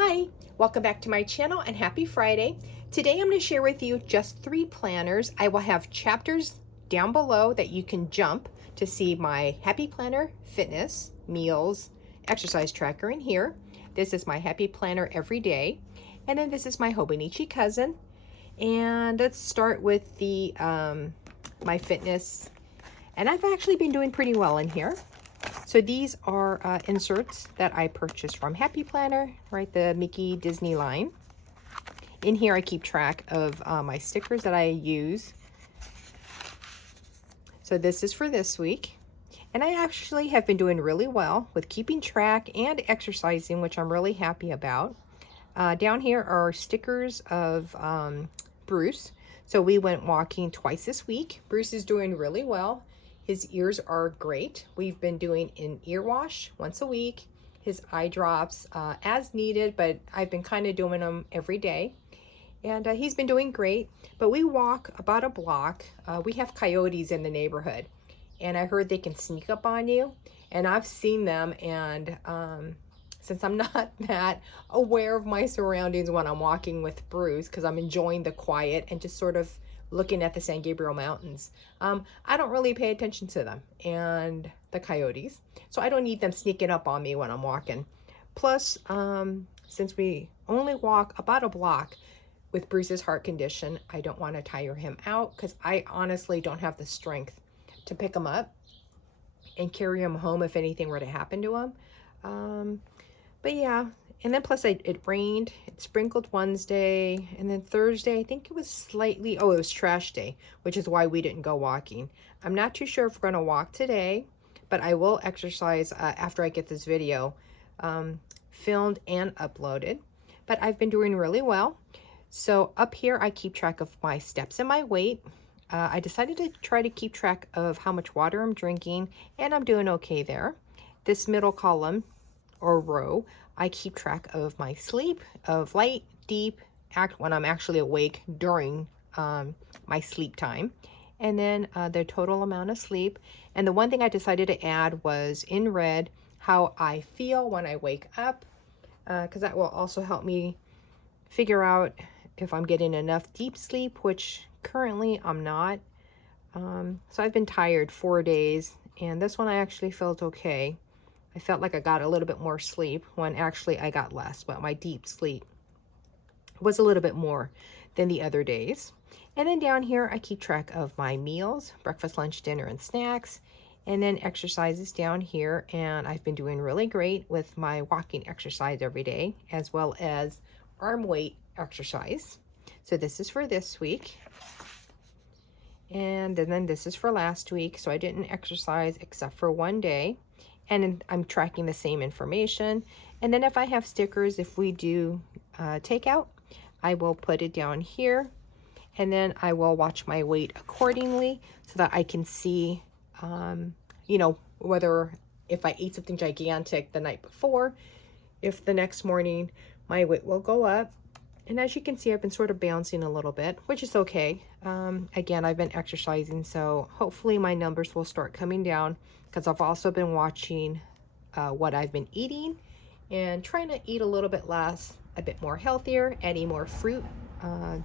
Hi, welcome back to my channel and happy Friday. Today I'm going to share with you just 3 planners. I will have chapters down below that you can jump to see my Happy Planner Fitness, Meals, Exercise Tracker in here. This is my Happy Planner Every Day. And then this is my Hobonichi Cousin. And let's start with the my fitness. And I've actually been doing pretty well in here. So these are inserts that I purchased from Happy Planner, right? The Mickey Disney line. In here I keep track of my stickers that I use. So this is for this week. And I actually have been doing really well with keeping track and exercising, which I'm really happy about. Down here are stickers of Bruce. So we went walking twice this week. Bruce is doing really well. His ears are great. We've been doing an ear wash once a week. His eye drops as needed, but I've been kind of doing them every day. And he's been doing great. But we walk about a block. We have coyotes in the neighborhood. And I heard they can sneak up on you. And I've seen them. And since I'm not that aware of my surroundings when I'm walking with Bruce, because I'm enjoying the quiet and just sort of looking at the San Gabriel Mountains, I don't really pay attention to them and the coyotes. So I don't need them sneaking up on me when I'm walking. Plus, since we only walk about a block with Bruce's heart condition, I don't want to tire him out because I honestly don't have the strength to pick him up and carry him home if anything were to happen to him. But yeah, and then plus it rained, it sprinkled Wednesday, and then Thursday, I think it was slightly, it was trash day, which is why we didn't go walking. I'm not too sure if we're gonna walk today, but I will exercise after I get this video filmed and uploaded. But I've been doing really well. So up here, I keep track of my steps and my weight. I decided to try to keep track of how much water I'm drinking, and I'm doing okay there. This middle column, or row, I keep track of my sleep, of light, deep, when I'm actually awake during my sleep time, and then the total amount of sleep. And the one thing I decided to add was in red how I feel when I wake up, because that will also help me figure out if I'm getting enough deep sleep, which currently I'm not. So I've been tired 4 days, and this one I actually felt okay. I felt like I got a little bit more sleep when actually I got less, but my deep sleep was a little bit more than the other days. And then down here, I keep track of my meals, breakfast, lunch, dinner, and snacks, and then exercises down here. And I've been doing really great with my walking exercise every day, as well as arm weight exercise. So this is for this week. And then this is for last week. So I didn't exercise except for one day. And I'm tracking the same information. And then if I have stickers, if we do takeout, I will put it down here. And then I will watch my weight accordingly so that I can see, you know, whether if I ate something gigantic the night before, if the next morning my weight will go up. And as you can see, I've been sort of bouncing a little bit, which is okay. Again, I've been exercising, so hopefully my numbers will start coming down, because I've also been watching what I've been eating and trying to eat a little bit less, a bit more healthier, adding more fruit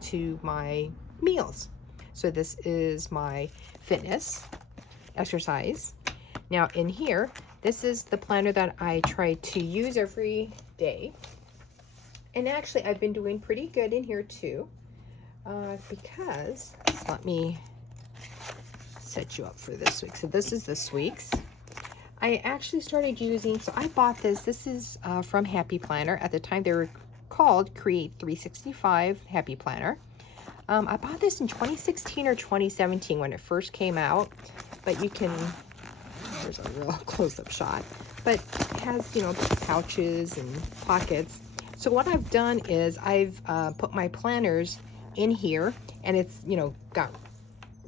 to my meals. So this is my fitness exercise. Now in here, this is the planner that I try to use every day. And actually, I've been doing pretty good in here too, because let me set you up for this week. So this is this week's. I actually started using, so I bought this. This is from Happy Planner. At the time, they were called Create 365 Happy Planner. I bought this in 2016 or 2017 when it first came out, but you can, there's a real close-up shot, but it has, you know, pouches and pockets. So what I've done is I've put my planners in here, and it's, you know, got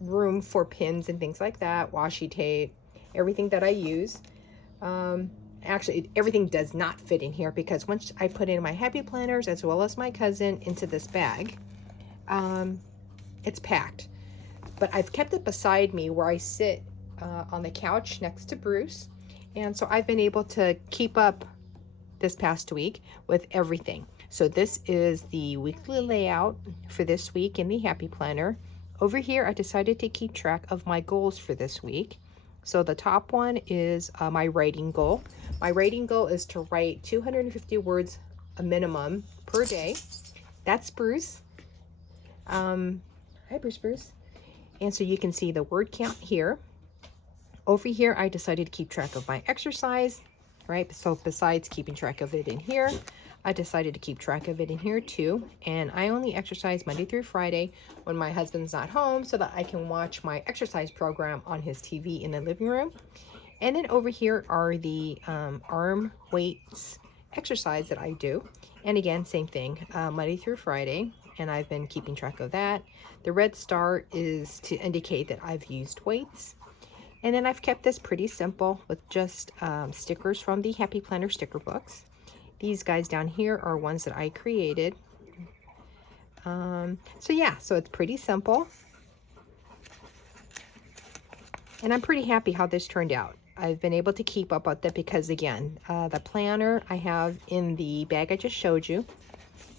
room for pins and things like that, washi tape, everything that I use. Actually, everything does not fit in here, because once I put in my Happy Planners as well as my cousin into this bag, it's packed. But I've kept it beside me where I sit on the couch next to Bruce, and so I've been able to keep up this past week with everything. So this is the weekly layout for this week in the Happy Planner. Over here, I decided to keep track of my goals for this week. So the top one is my writing goal. My writing goal is to write 250 words a minimum per day. That's Bruce. Hi, Bruce. And so you can see the word count here. Over here, I decided to keep track of my exercise, right? So besides keeping track of it in here, I decided to keep track of it in here too. And I only exercise Monday through Friday when my husband's not home so that I can watch my exercise program on his TV in the living room. And then over here are the arm weights exercise that I do. And again, same thing, Monday through Friday. And I've been keeping track of that. The red star is to indicate that I've used weights. And then I've kept this pretty simple with just stickers from the Happy Planner sticker books. These guys down here are ones that I created. So yeah, so it's pretty simple. And I'm pretty happy how this turned out. I've been able to keep up with it because, again, the planner I have in the bag I just showed you.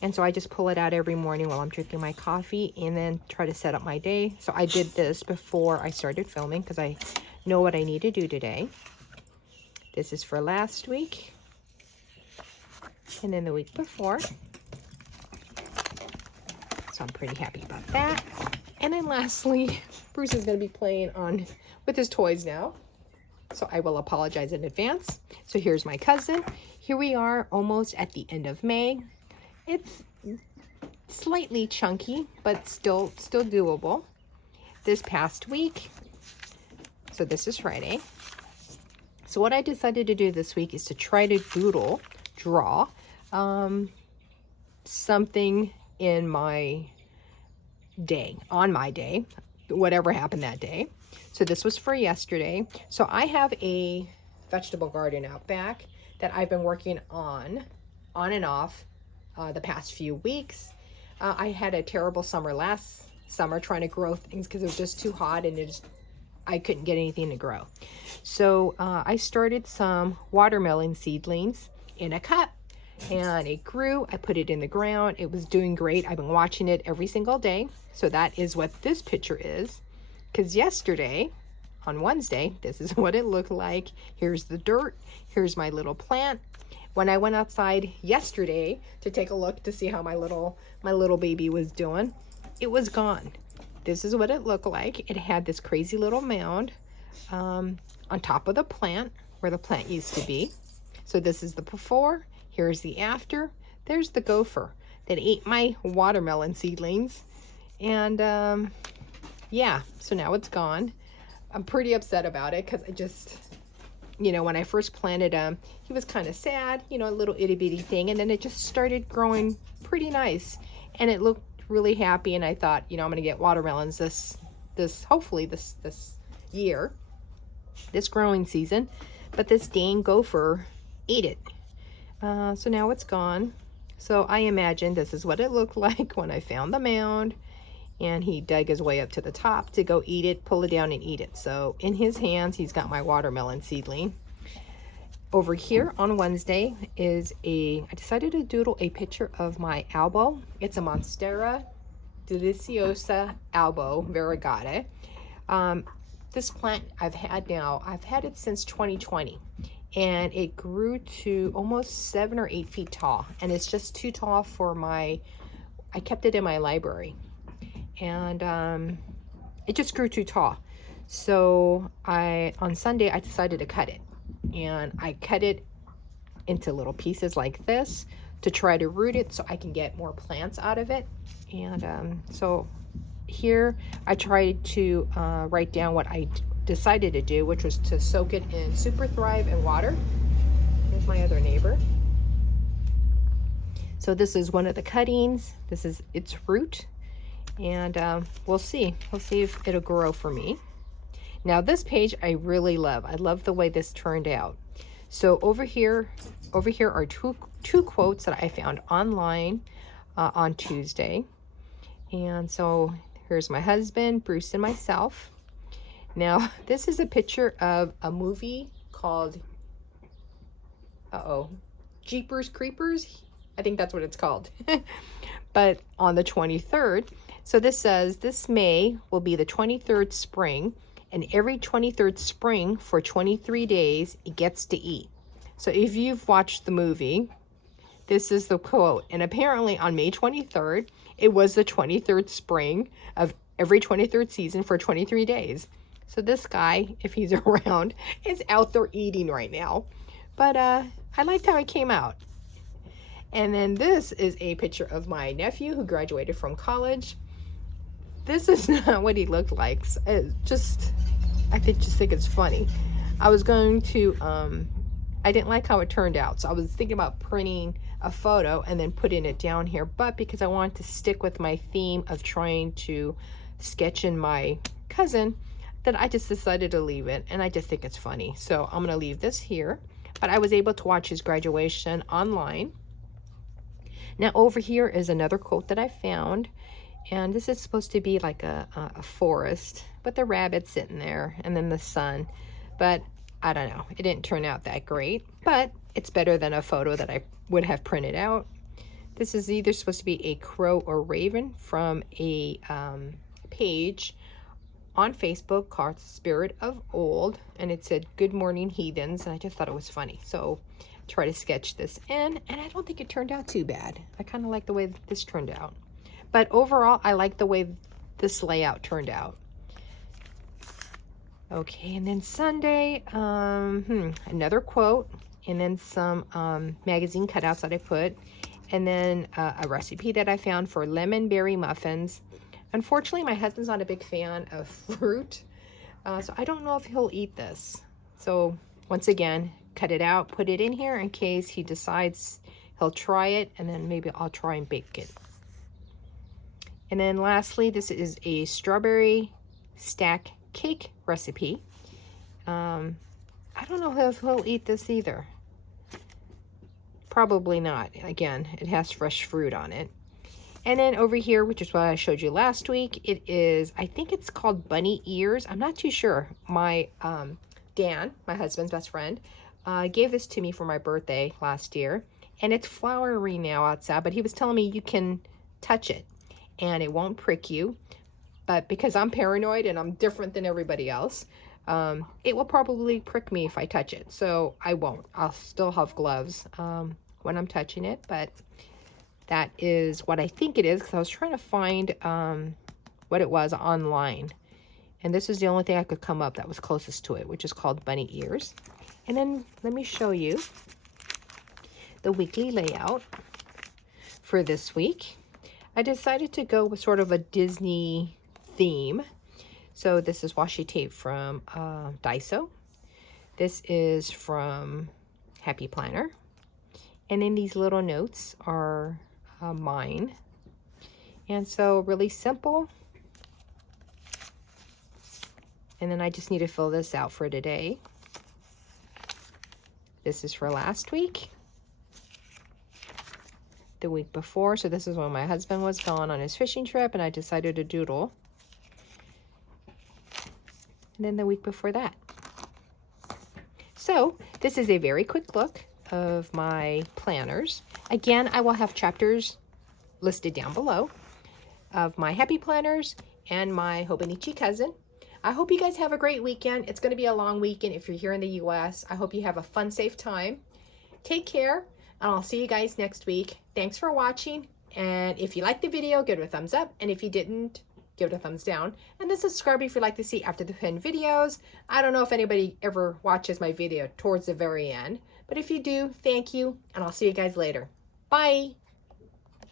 And so I just pull it out every morning while I'm drinking my coffee and then try to set up my day. So I did this before I started filming because I know what I need to do today. This is for last week. And then the week before. So I'm pretty happy about that. And then lastly, Bruce is going to be playing with his toys now. So I will apologize in advance. So here's my cousin. Here we are almost at the end of May. It's slightly chunky, but still doable. This past week, so this is Friday. So what I decided to do this week is to try to draw something in my day, on my day, whatever happened that day. So this was for yesterday. So I have a vegetable garden out back that I've been working on and off the past few weeks. I had a terrible summer last summer trying to grow things because it was just too hot and I couldn't get anything to grow. So I started some watermelon seedlings in a cup and it grew. I put it in the ground. It was doing great. I've been watching it every single day. So that is what this picture is. Because yesterday, on Wednesday, this is what it looked like. Here's the dirt. Here's my little plant. When I went outside yesterday to take a look to see how my little baby was doing, it was gone. This is what it looked like. It had this crazy little mound on top of the plant where the plant used to be. So this is the before. Here's the after. There's the gopher that ate my watermelon seedlings. And yeah, so now it's gone. I'm pretty upset about it because I just, when I first planted him, he was kind of sad, a little itty bitty thing. And then it just started growing pretty nice. And it looked really happy. And I thought, I'm going to get watermelons hopefully this year, this growing season. But this dang gopher ate it. So now it's gone. So I imagine this is what it looked like when I found the mound. And he dug his way up to the top to go eat it, pull it down and eat it. So in his hands, he's got my watermelon seedling. Over here on Wednesday I decided to doodle a picture of my albo. It's a Monstera deliciosa albo variegata. This plant I've had it since 2020. And it grew to almost 7 or 8 feet tall. And it's just too tall for I kept it in my library. And it just grew too tall. So on Sunday, I decided to cut it. And I cut it into little pieces like this to try to root it so I can get more plants out of it. And so here I tried to write down what I decided to do, which was to soak it in Super Thrive and water. Here's my other neighbor. So this is one of the cuttings. This is its root. And we'll see if it'll grow for me. Now this page I really love. I love the way this turned out. So over here are two quotes that I found online on Tuesday. And so here's my husband, Bruce, and myself. Now this is a picture of a movie called Jeepers Creepers. I think that's what it's called. But on the 23rd, so this says this May will be the 23rd spring, and every 23rd spring for 23 days it gets to eat. So if you've watched the movie, this is the quote. And apparently on May 23rd, it was the 23rd spring of every 23rd season for 23 days. So this guy, if he's around, is out there eating right now. But I liked how it came out. And then this is a picture of my nephew who graduated from college. This is not what he looked like. It just, I just think it's funny. I was going to, I didn't like how it turned out. So I was thinking about printing a photo and then putting it down here. But because I wanted to stick with my theme of trying to sketch in my cousin, that I just decided to leave it. And I just think it's funny. So I'm going to leave this here. But I was able to watch his graduation online. Now over here is another quote that I found, and this is supposed to be like a forest, but the rabbit's sitting there and then the sun. But I don't know, it didn't turn out that great, but it's better than a photo that I would have printed out. This is either supposed to be a crow or raven from a page on Facebook called Spirit of Old, and it said Good Morning Heathens, and I just thought it was funny. So try to sketch this in, and I don't think it turned out too bad. I kind of like the way this turned out, but overall I like the way this layout turned out. Okay, and then Sunday, another quote, and then some magazine cutouts that I put, and then a recipe that I found for lemon berry muffins. Unfortunately, my husband's not a big fan of fruit, so I don't know if he'll eat this. So once again, cut it out, put it in here in case he decides he'll try it, and then maybe I'll try and bake it. And then lastly, this is a strawberry stack cake recipe. I don't know if he'll eat this either. Probably not. Again, it has fresh fruit on it. And then over here, which is what I showed you last week, it is, I think it's called bunny ears. I'm not too sure. My Dan, my husband's best friend, gave this to me for my birthday last year, and it's flowery now outside, but he was telling me you can touch it and it won't prick you, but because I'm paranoid and I'm different than everybody else, it will probably prick me if I touch it, so I won't. I'll still have gloves when I'm touching it, but that is what I think it is, because I was trying to find what it was online, and this is the only thing I could come up that was closest to it, which is called bunny ears. And then let me show you the weekly layout for this week. I decided to go with sort of a Disney theme. So this is washi tape from Daiso. This is from Happy Planner. And then these little notes are mine. And so really simple. And then I just need to fill this out for today. This is for last week, the week before. So this is when my husband was gone on his fishing trip and I decided to doodle. And then the week before that. So this is a very quick look of my planners. Again, I will have chapters listed down below of my Happy Planners and my Hobonichi cousin. I hope you guys have a great weekend. It's going to be a long weekend if you're here in the U.S. I hope you have a fun, safe time. Take care, and I'll see you guys next week. Thanks for watching, and if you liked the video, give it a thumbs up, and if you didn't, give it a thumbs down, and then subscribe if you'd like to see after the pinned videos. I don't know if anybody ever watches my video towards the very end, but if you do, thank you, and I'll see you guys later. Bye!